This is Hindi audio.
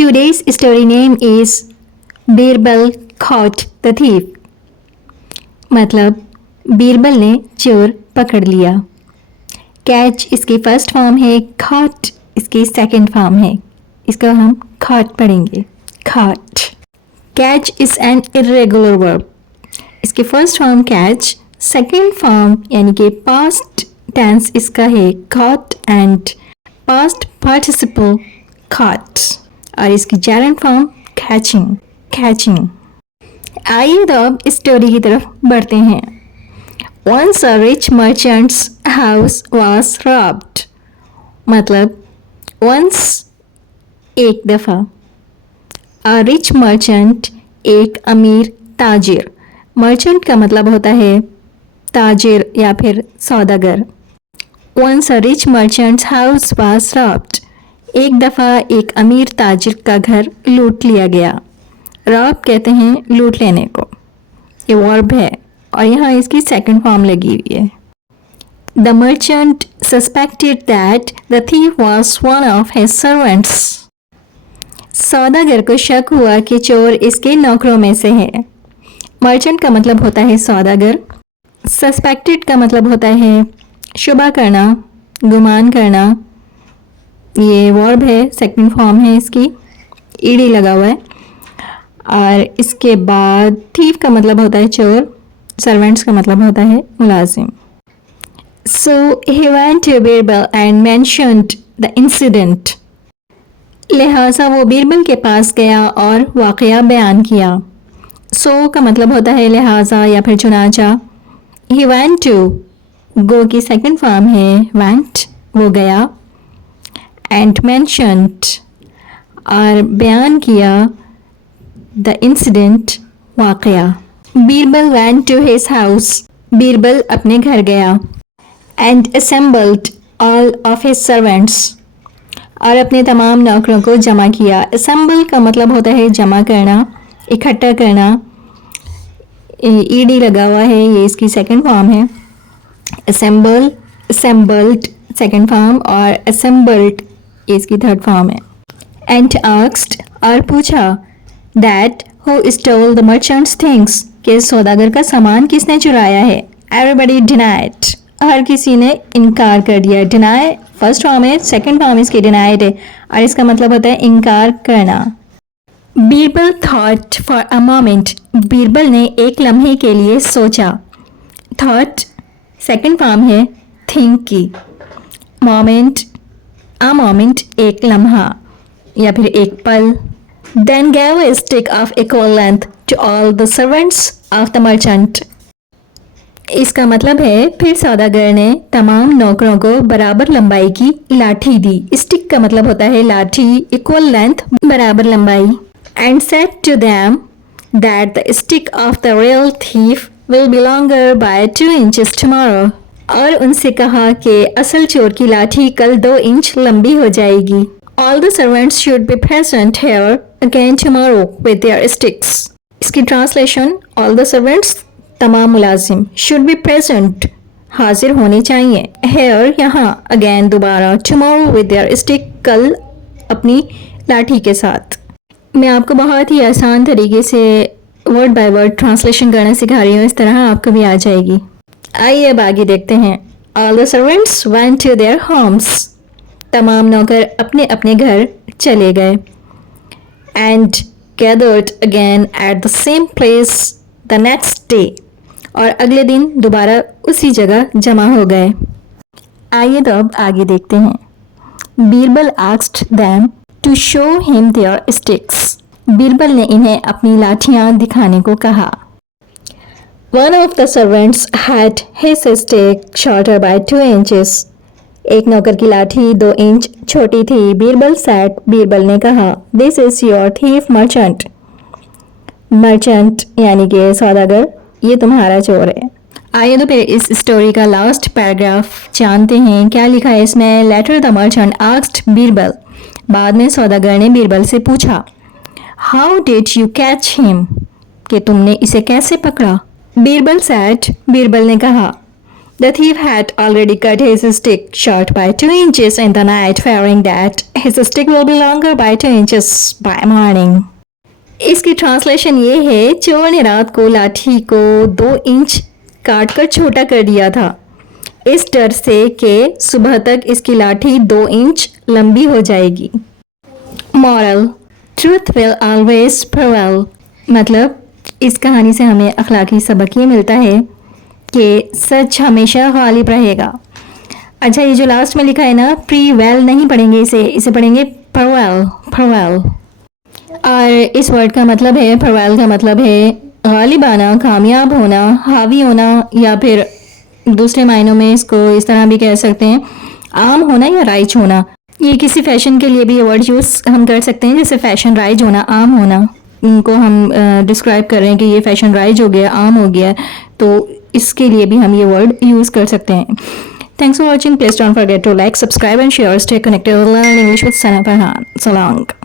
Today's story name is Birbal caught the thief. मतलब बीरबल ने चोर पकड़ लिया. कैच इसकी फर्स्ट फॉर्म है, caught इसकी सेकंड फॉर्म है. इसको हम caught पढ़ेंगे. caught. Catch is an irregular verb. इसकी first form catch, second form यानी कि पास्ट टेंस इसका है caught and past participle caught और इसकी जेरेंट फॉर्म कैचिंग. कैचिंग. आइए तो अब स्टोरी की तरफ बढ़ते हैं. Once a rich merchant's house was robbed. मतलब once एक दफ़ा. A rich merchant एक अमीर ताजिर. मर्चेंट का मतलब होता है ताजिर या फिर सौदागर. Once a rich merchant's house was robbed. एक दफ़ा एक अमीर ताजिर का घर लूट लिया गया. रॉब कहते हैं लूट लेने को. ये वर्ब है और यहाँ इसकी सेकंड फॉर्म लगी हुई है. The merchant suspected that the thief was one of his servants. सौदागर को शक हुआ कि चोर इसके नौकरों में से है. मर्चेंट का मतलब होता है सौदागर. सस्पेक्टेड का मतलब होता है शुबा करना, गुमान करना. ये वर्ब है, सेकंड फॉर्म है इसकी, ईडी लगा हुआ है. और इसके बाद थीफ का मतलब होता है चोर. सर्वेंट्स का मतलब होता है मुलाजिम. So he went to Birbal and mentioned the incident. लिहाजा वो बीरबल के पास गया और वाक़या बयान किया. सो का मतलब होता है लिहाजा या फिर चुनाचा. ही वेंट टू, गो की सेकंड फॉर्म है वेंट, वो गया. एंड मेंशन्ड और बयान किया द इंसिडेंट, वाक़या. Birbal went to his house. Birbal अपने घर गया. And assembled all of his servants और अपने तमाम नौकरों को जमा किया. असेंबल का मतलब होता है जमा करना, इकट्ठा करना. ईडी लगा हुआ है, ये इसकी सेकंड फॉर्म है. असेंबल, असेंबल्ड सेकंड फॉर्म और असेंबल्ड ये इसकी थर्ड फॉर्म है. एंड आस्क्ड और पूछा that who stole the merchants things कि सौदागर का सामान किसने चुराया है. एवरीबडी डिनाइड, हर किसी ने इनकार कर दिया. डिनाई फर्स्ट फॉर्म है, सेकंड फॉर्म इसकी डिनाइड है और इसका मतलब होता है इनकार करना. Birbal thought for a moment. Birbal ने एक लम्हे के लिए सोचा. थॉट सेकंड फॉर्म है थिंक की. मोमेंट, अ मोमेंट एक लम्हा या फिर एक पल. Then gave a stick of equal length to all the servants of the merchant. इसका मतलब है फिर सौदागर ने तमाम नौकरों को बराबर लंबाई की लाठी दी. स्टिक का मतलब होता है लाठी, इक्वल लेंथ बराबर लंबाई. And said to them that the stick of the real thief will be longer by 2 inches tomorrow. और उनसे कहा कि असल चोर की लाठी कल 2 इंच लंबी हो जाएगी. All the servants should be present here again tomorrow with their sticks. इसकी ट्रांसलेशन, ऑल द सर्वेंट्स तमाम मुलाजिम, शुड बी प्रेजेंट हाजिर होने चाहिए, हेयर यहाँ, अगेन दोबारा, टुमारो विद देयर स्टिक कल अपनी लाठी के साथ. मैं आपको बहुत ही आसान तरीके से वर्ड बाय वर्ड ट्रांसलेशन करना सिखा रही हूँ, इस तरह आपको भी आ जाएगी. आइए अब आगे देखते हैं. All the servants went to their homes. तमाम नौकर अपने अपने घर चले गए. And gathered again at the same place the next day. और अगले दिन दोबारा उसी जगह जमा हो गए. आइए तो अब आगे देखते हैं. Birbal asked them to show him their sticks. Birbal ने इन्हें अपनी लाठियां दिखाने को कहा. One of the servants had his stick shorter by 2 inches. एक नौकर की लाठी 2 इंच छोटी थी. बीरबल said, बीरबल ने कहा, This is your thief merchant. Merchant यानी कि सौदागर, ये तुम्हारा चोर है. आइए तो फिर इस स्टोरी का लास्ट पैराग्राफ जानते हैं. क्या लिखा है इसमें. Later the merchant asked Birbal. बाद में सौदागर ने बीरबल से पूछा, how did you catch him, कि तुमने इसे कैसे पकड़ा. बीरबल सेड, बीरबल ने कहा, The thief had already cut his stick short by 2 inches in the night, fearing that his stick will be longer by 2 inches by morning. इसकी ट्रांसलेशन ये है, चोर ने रात को लाठी को 2 इंच काट कर छोटा कर दिया था, इस डर से कि सुबह तक इसकी लाठी 2 इंच लंबी हो जाएगी. Moral: Truth will always prevail. मतलब इस कहानी से हमें अखलाकी सबक ये मिलता है कि सच हमेशा गालिब रहेगा. अच्छा, ये जो लास्ट में लिखा है ना, प्रीवेल नहीं पढ़ेंगे इसे पढ़ेंगे परवेल. और इस वर्ड का मतलब है, परवेल का मतलब है गालिब आना, कामयाब होना, हावी होना, या फिर दूसरे मायनों में इसको इस तरह भी कह सकते हैं, आम होना या राइज होना. ये किसी फैशन के लिए भी ये वर्ड यूज़ हम कर सकते हैं, जैसे फैशन राइज होना, आम होना. इनको हम डिस्क्राइब कर रहे हैं कि ये फैशन राइज हो गया, आम हो गया, तो इसके लिए भी हम ये वर्ड यूज़ कर सकते हैं. Thanks for watching. Please don't forget to like, subscribe and share. Stay connected with Learn English with Sana Farhan. So long.